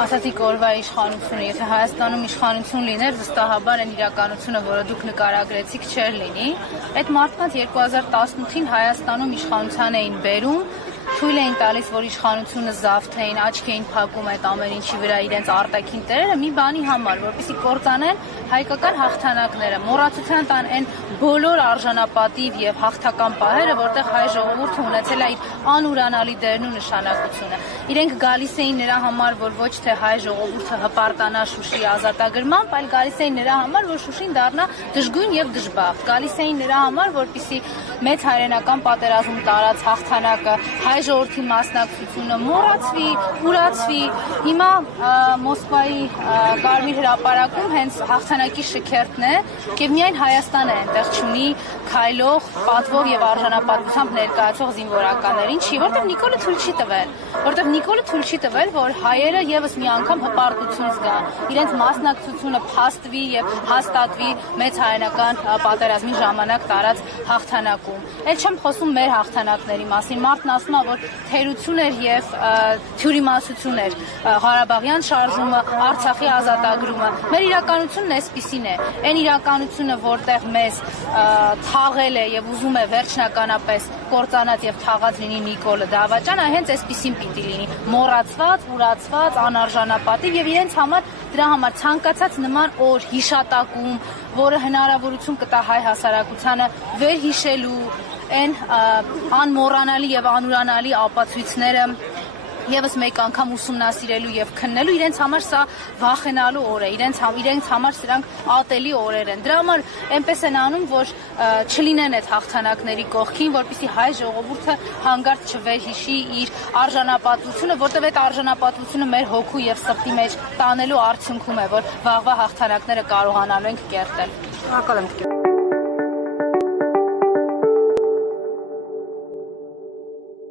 ասացիք օրվա իշխանությունը, եթե Հայաստանում իշխանություն լիներ, վստահաբար այն իրականությունը, որը դուք նկարագրեցիք, չէր լինի։ Այդ մարդկանց 2018-ին Հայաստանում իշխանության էին բերում, թույլ էին տալիս, որ իշխանությունը զավթեին, աչք էին փակում այդ ամեն ինչի վրա իրենց արտաքին տերերը մի բանի համար, որպեսզի կործանեն հայկական հաղթանակները, մոռացության տան այն բոլոր արժանապատիվ եւ հաղթական պահերը, որտեղ հայ ժողովուրդը ունեցել է իր անուրանալի դերն ու նշանակությունը։ Իրենք գալիս էին նրա համար, որ ոչ թե հայ ժողովուրդը հպարտանա Շուշիի ազատագրմամբ, այլ գալիս էին նրա համար, որ Շուշին դառնա դժգույն եւ դժբախտ։ Գալիս էին նրա համար, որպեսզի մեծ հայրենական պատերազմում տարած հաղթանակը, հայ ժողովրդի մասնակցությունը մոռացվի, ուրացվի։ Հիմա Մոսկվայի Կարմիր հրապարակում հենց հաղթանակի շքերթն է, եւ միայն Հայաստանը այնտեղ չունի քայլող, պատվող եւ արժանապատվությամբ ներկայացող զինվորականներին, չի, որտեղ Նիկոլը թույլ չի տվել, որ հայերը եւս մի անգամ հպարտություն զգան, իրենց մասնակցությունը փաստվի եւ հաստատվի մեծ հայրենական պատերազմի ժամանակ տարած հաղթանակում։ Էլ չեմ խոսում մեր հաղթանակների մասին, մարդն ասում է, որ թերություն էր եւ թյուրիմասություն էր Ղարաբաղյան շարժումը, Արցախի ազատագրումը։ Մեր իրականությունն էսպիսին է, այն իրականությունը, որտեղ մեզ թաղել է եւ ուզում է վերջնականապես կործանած եւ թաղած լինի Նիկոլը Դավաճանը, հենց էսպիսին պիտի լինի, մոռացված, ուրացված, անարժանապատիվ եւ իրենց համար դրա համար ցանկացած նման օր հիշատակում, որը հնարավորություն կտա հայ հասարակությանը վերհիշելու այն անմոռանալի եւ անուրանալի ապացույցները եւս մեկ անգամ ուսումնասիրելու եւ քննելու, իրենց համար սա վախենալու օր է, իրենց համար սրանք ատելի օրեր են։ Դրա համար այնպես են անում, որ չլինեն այդ հաղթանակների կողքին, որպեսզի հայ ժողովուրդը հանգարց չվերհիշի իր արժանապատվությունը, որտեղ այդ արժանապատվությունը մեր հոգու եւ սրտի մեջ տանելու արդյունքում է, որ վաղվա հաղթանակները կարողանալու ենք կերտել։ Շնորհակալ եմ։